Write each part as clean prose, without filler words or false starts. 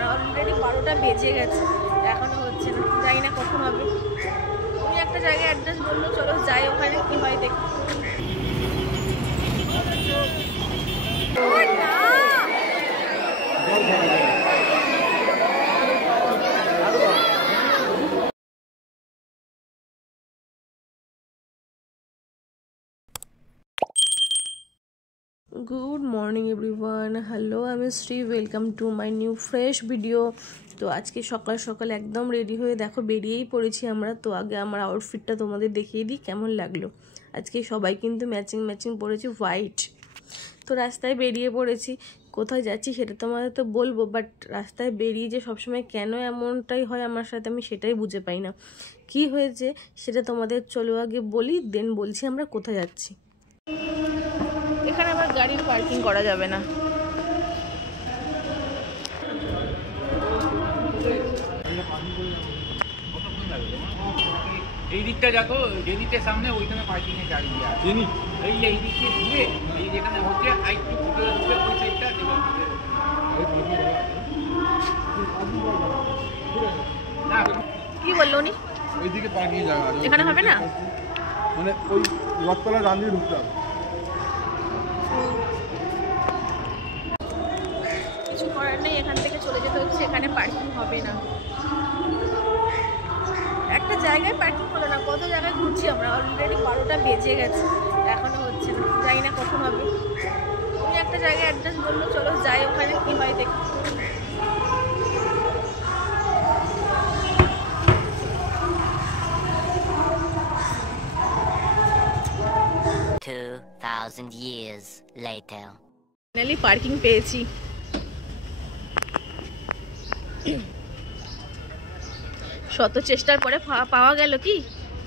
আমরা, অলরেডি 12টা বেজে গেছে, এখনো হচ্ছে না, জানি না কখন হবে। উনি একটা জায়গায় অ্যাড্রেস বললো, চলো যাই ওখানে কি হয় দেখি। গুড মর্নিং এভরিওয়ান, হ্যালো, আমি Shri, welcome to my new fresh video. তো আজকে সকাল সকাল একদম রেডি হয়ে দেখো বেরিয়েই পড়েছি আমরা। তো আগে আমার আউটফিটটা তোমাদের দেখিয়ে দিই কেমন লাগলো। আজকে সবাই কিন্তু ম্যাচিং ম্যাচিং পরেছি, হোয়াইট। তো রাস্তায় বেরিয়ে পড়েছি, কোথায় যাচ্ছি সেটা তোমাদের তো বলবো, বাট রাস্তায় বেরিয়ে যে সবসময় কেন এমনটাই হয় আমার সাথে আমি সেটাই বুঝে পাই না। কি হয়েছে সেটা তোমাদের চলো আগে বলি, দেন বলছি আমরা কোথায় যাচ্ছি। এখানে আবার গাড়ির পার্কিং করা যাবে না। এই দিকটা যাতো, যে দিকটার সামনে ওইখানে পার্কিং এর গাড়ি আছে। এই দিকে ঘুরে এই যেখানে হচ্ছে আইটু ভিতরে ঢুকে ওই সাইডটা দেখো। না কি বললো উনি? ওইদিকে পার্কিং জায়গা আছে, এখানে হবে না, মানে ওই রথতলা ডান দিকে ঢুকতে হবে। কিছু করার নেই, এখান থেকে চলে যেতে হচ্ছে, এখানে পার্কিং হবে না। একটা জায়গায় পার্কিং হলো না, কত জায়গায় ঘুরছি আমরা, অলরেডি 12টা বেজে গেছে, এখনো হচ্ছে না, জানি না কখন হবে। উনি একটা জায়গায় অ্যাড্রেস বললো, চলো যাই ওখানে কি হয় দেখি। years later. ফাইনালি পার্কিং পেয়েছি। শত চেষ্টার পরে পাওয়া গেল কি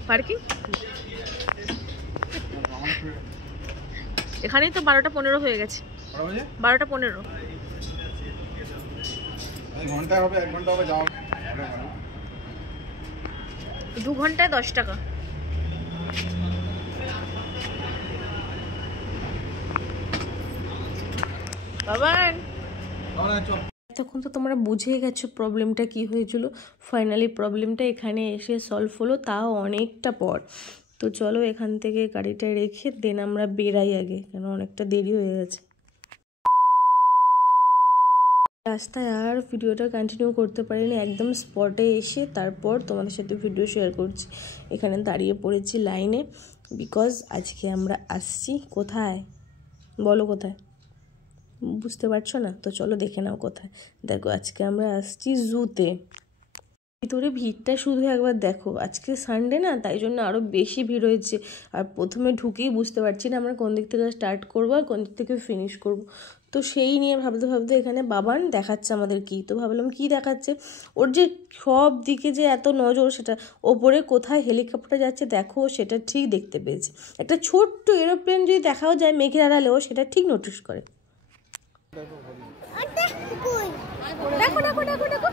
পার্কিং। এখানেই তো 12টা 15 হয়ে গেছে, 12টা 15। ঘন্টা হবে, 1 ঘন্টা হবে যাও। 2 ঘন্টায় 10 টাকা। বাবান, তখন তো তোমরা বুঝে গেছো প্রবলেমটা কি হয়েছিল। ফাইনালি প্রবলেমটা এখানে এসে সলভ হলো, তাও অনেকটা পর। তো চলো এখান থেকে গাড়িটা রেখে দেন আমরা বেরাই আগে, কেন অনেকটা দেরি হয়ে গেছে। রাস্তায় আর ভিডিওটা কন্টিনিউ করতে পারিনি, একদম স্পটে এসে তারপর তোমাদের সাথে ভিডিও শেয়ার করছি। এখানে দাঁড়িয়ে পড়েছি লাইনে, বিকজ আজকে আমরা আসছি কোথায় বলো, কোথায় বুঝতে পারছো না? তো চলো দেখে নাও কোথায়। দেখো আজকে আমরা আসছি জুতে। ভিতরে ভিড়টা শুধু একবার দেখো, আজকে সানডে না, তাই জন্য আরও বেশি ভিড় হয়েছে। আর প্রথমে ঢুকেই বুঝতে পারছি না আমরা কোন দিক থেকে স্টার্ট করবো আর কোন দিক থেকে ফিনিশ করব। তো সেই নিয়ে ভাবতে ভাবতে এখানে বাবান দেখাচ্ছে আমাদের কি, তো ভাবলাম কি দেখাচ্ছে। ওর যে সব দিকে যে এত নজর, সেটা ওপরে কোথায় হেলিকপ্টার যাচ্ছে দেখো সেটা ঠিক দেখতে পেয়েছে। একটা ছোট্ট এরোপ্লেন যদি দেখাও যায় মেঘের আড়ালেও, সেটা ঠিক নোটিস করে। দেখো দেখো দেখো দেখো,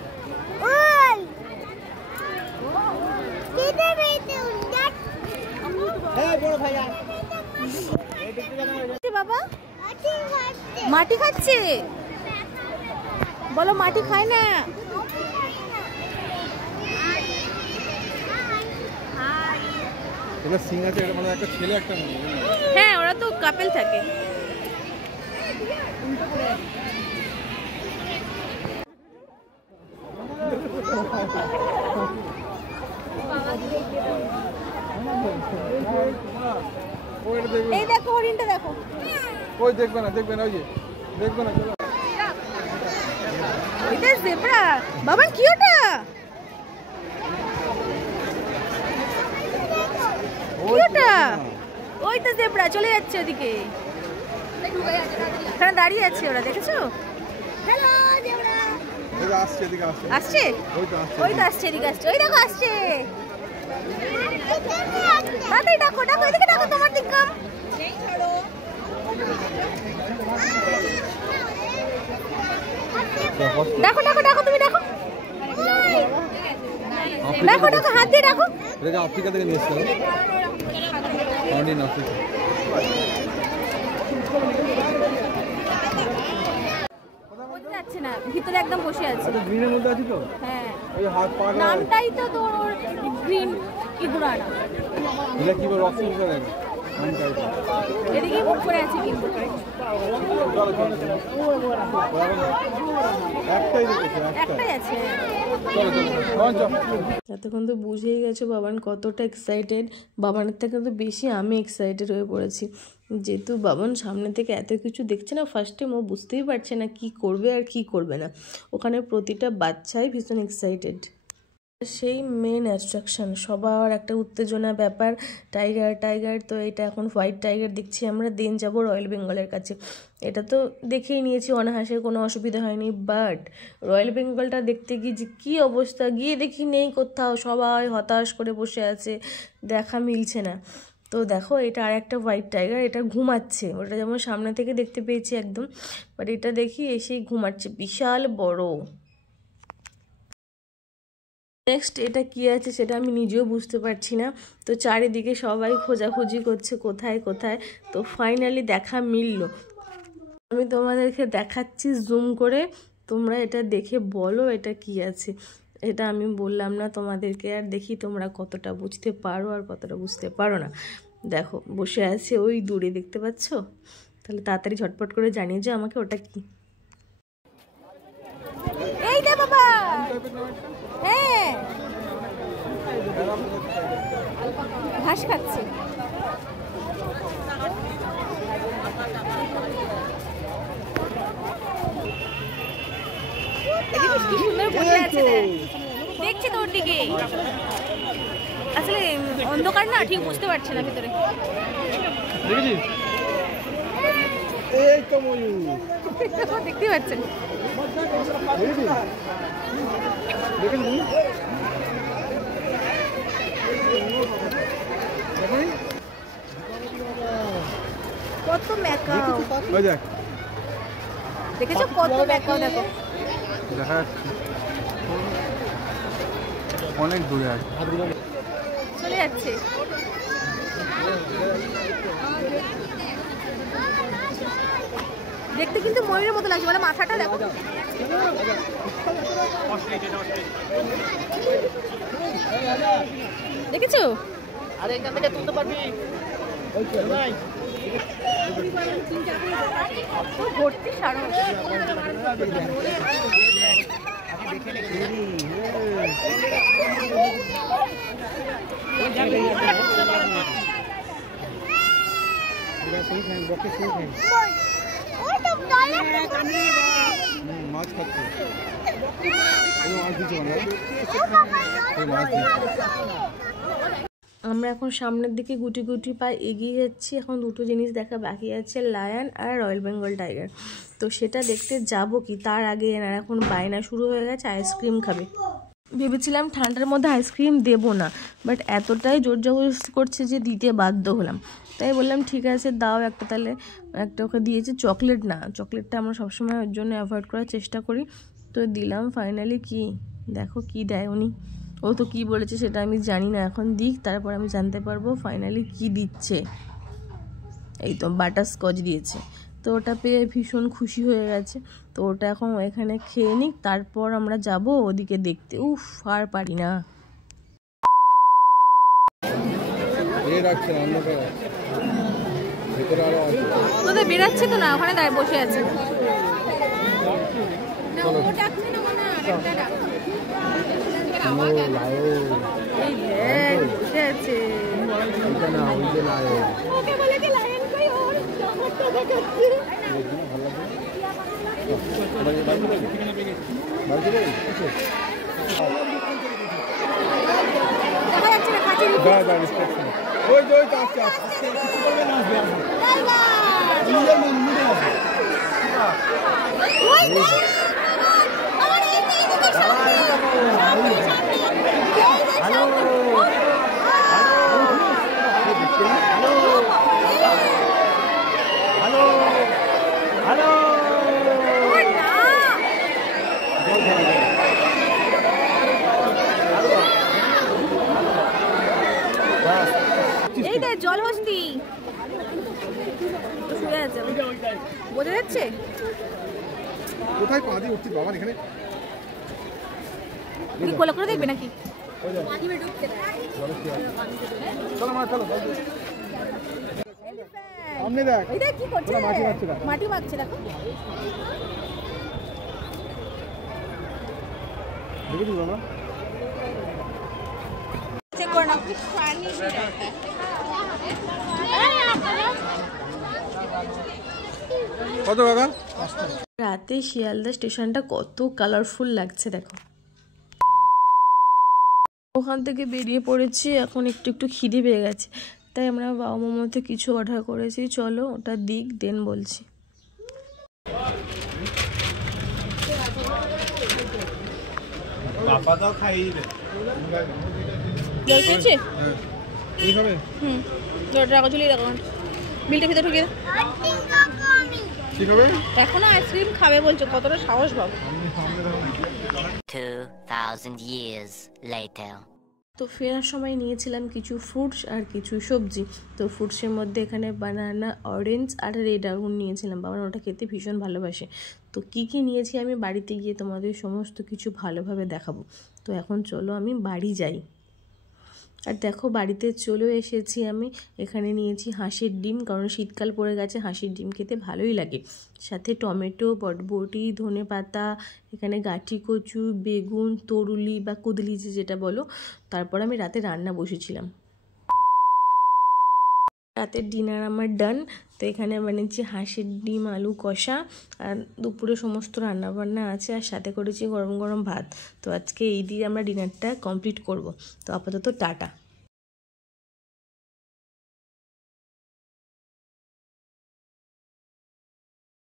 বাবা মাটি খাচ্ছে, বলো মাটি খায় না। এটা সিং আছে, এটা মানে একটা ছেলে একটা মেয়ে। হ্যাঁ ওরা তো কাপেল থাকে। এই দেখো হরিণটা দেখো, ওই দেখবে না, দেখবে না, ওই যে দেখবে না। এটা জেব্রা। বাবা কি ওটা? ওটা ওই তো জেব্রা চলে যাচ্ছে ওদিকে, এখানে দাঁড়িয়ে আছে ওরা, দেখেছো? হ্যালো জেব্রা, এদিকে আসছে, এদিকে আসছে, আসছে ওই তো আসছে, ওই তো আসছে, এদিকে আসছে, ওই দেখো আসছে। তাড়াতাড়ি ডাকো ডাকো, এদিকে ডাকো, তোমার দিক কাম। ডাকো ডাকো ডাকো, তুমি ডাকো ডাকো ডাকো, হাত দিয়ে ডাকো। এটা আফ্রিকা থেকে নিয়ে এসেছিল, ফাউন্ড ইন আফ্রিকা। যাচ্ছে না, ভিতরে একদম বসে আছে। গ্রিনের মধ্যে আছি তো। হ্যাঁ, ওই হাত পা নামটাই তো তোর ওর গ্রিন ইঁদুরানা। এটা কি বল অপশন করে নাকি এদিকেই মুখ করে আছে কিন্তু। একটাই আছে। এতক্ষণ তো বুঝেই গেছো বাবান কতটা এক্সাইটেড। বাবানের থেকে তো বেশি আমি এক্সাইটেড হয়ে পড়েছি, যেহেতু বাবান সামনে থেকে এত কিছু দেখছে না। ফার্স্ট টাইম ও বুঝতেই পারছে না কি করবে আর কি করবে না। ওখানে প্রতিটা বাচ্চাই ভীষণ এক্সাইটেড। সেই মেন অ্যাট্রাকশন, সবার একটা উত্তেজনা ব্যাপার। টাইগার টাইগার, তো এটা এখন হোয়াইট টাইগার দেখছি আমরা, দেন যাব রয়্যাল বেঙ্গলের কাছে। এটা তো দেখেই নিয়েছি অনাহাসে, কোনো অসুবিধা হয়নি। বাট রয়্যাল বেঙ্গলটা দেখতে গিয়ে যে কী অবস্থা, গিয়ে দেখি নেই কোথাও, সবাই হতাশ করে বসে আছে, দেখা মিলছে না। তো দেখো এটা আর একটা হোয়াইট টাইগার, এটা ঘুমাচ্ছে। ওটা যেমন সামনে থেকে দেখতে পেয়েছি একদম, বাট এটা দেখি এসেই ঘুমাচ্ছে, বিশাল বড়। নেক্সট এটা কি আছে সেটা আমি নিজেও বুঝতে পারছি না। তো চারিদিকে সবাই খোঁজাখুঁজি করছে কোথায় কোথায়, তো ফাইনালি দেখা মিলল। আমি তোমাদেরকে দেখাচ্ছি জুম করে, তোমরা এটা দেখে বলো এটা কি আছে। এটা আমি বললাম না তোমাদেরকে, আর দেখি তোমরা কতটা বুঝতে পারো আর কতটা বুঝতে পারো না। দেখো বসে আছে ওই দূরে, দেখতে পাচ্ছ? তাহলে তাড়াতাড়ি ঝটপট করে জানিয়ে যাও আমাকে ওটা কি। এই দে বাবা। হ্যাঁ, ঘাস খাচ্ছে। কি সুন্দর বসে আছে, দেখছি তোর দিকে। আসলে অন্ধকার না, ঠিক বুঝতে পারছে না ভিতরে। দেখেছিস? এই তো ময়ূর দেখতে পাচ্ছেন? কত ম্যাকাও, দেখেছো কত ম্যাকাও? দেখো দেখা যাচ্ছে অনেক দূরে আছে, চলে যাচ্ছে। দেখতে কিন্তু ময়ূরের মতো লাগছে, মানে মাথাটা দেখো। দেখেছো? আরে এখান থেকে তুলতে পারবি? ভর্তি সারো। মাছ খাচ্ছে, আমরা এখন সামনের দিকে গুটি গুটি পায়ে এগিয়ে যাচ্ছি। এখন দুটো জিনিস দেখা বাকি আছে, লায়ন আর রয়্যাল বেঙ্গল টাইগার। তো সেটা দেখতে যাব কি তার আগে এনার এখন বায়না শুরু হয়ে গেছে, আইসক্রিম খাবে। ভেবেছিলাম ঠান্ডার মধ্যে আইসক্রিম দেবো না, বাট এতটাই জোর জবরদস্তি করছে যে দিতে বাধ্য হলাম। তাই বললাম ঠিক আছে দাও একটা, তাহলে একটা ওকে দিয়েছে। চকলেট না, চকলেটটা আমরা সবসময় ওর জন্য অ্যাভয়েড করার চেষ্টা করি। তো দিলাম ফাইনালি। কি দেখো কি দেয় উনি, ও তো কি বলেছে সেটা আমি জানি না, এখন দিক তারপর আমি জানতে পারবো ফাইনালি কি দিচ্ছে। এই তো বাটারস্কচ দিয়েছে, তো ওটা পেয়ে ভীষণ খুশি হয়ে গেছে। তো ওটা এখন এখানে খেয়ে নিক, তারপর আমরা যাব ওদিকে দেখতে। উফ আর পারি না। তোদের বেরাচ্ছে তো না, ওখানে দাঁড়িয়ে বসে আছে। বসে আছে। জলহস্তি বোঝা যাচ্ছে। কোথায় পা দিয়ে উঠছিস বাবা এখানে? তুমি কোলে করে দেখবে নাকি? চলো মা চলো। সামনে দেখ। এই দেখ কি করছে? মাটি মারছে না। মাটি মারছে দেখো। দেখেছিস বাবা? চেক করে নাও। কত কাকা? রাতে শিয়ালদা স্টেশনটা কত কালারফুল লাগছে দেখো। ওখান থেকে বেরিয়ে পড়েছি, এখন একটু একটু খিদে পেয়ে গেছে, তাই আমরা বাবা মোমোতে কিছু অর্ডার করেছি। চলো ওটা দিক দেন বলছি। বাবা দাও খাইয়ে দে। জল খেয়েছে? হ্যাঁ। এই খাবে? টাকা ঝুলিয়ে দেখো, বিলটা ভিতরে ঢুকিয়ে দাও। কি খাবে? এখনো আইসক্রিম খাবে বলছো, কতটা সাহস বাবু। 2,000 years later. তো ফেরার সময় নিয়েছিলাম কিছু ফ্রুটস আর কিছু সবজি। তো ফ্রুটসের মধ্যে এখানে বানানা, অরেঞ্জ আর রেড আঙুর নিয়েছিলাম। বাবা ওটা খেতে ভীষণ ভালোবাসে। তো কী কী নিয়েছি আমি বাড়িতে গিয়ে তোমাদের সমস্ত কিছু ভালোভাবে দেখাবো। তো এখন চলো আমি বাড়ি যাই। আর দেখো বাড়িতে চলেও এসেছি আমি। এখানে নিয়েছি হাঁসের ডিম, কারণ শীতকাল পড়ে গেছে, হাঁসের ডিম খেতে ভালোই লাগে। সাথে টমেটো, বটবটি, ধনেপাতা, এখানে গাঠি কচু, বেগুন, তরুলি বা কুদলি যেটা বলো। তারপর আমি রাতে রান্না বসেছিলাম। রাতের ডিনার আমার ডান। তো এখানে বানিয়েছি হাঁসের ডিম, আলু কষা, আর দুপুরে সমস্ত রান্নাবান্না আছে, আর সাথে করেছি গরম গরম ভাত। তো আজকে এই দিয়ে আমরা ডিনারটা কমপ্লিট করব। তো আপাতত টাটা।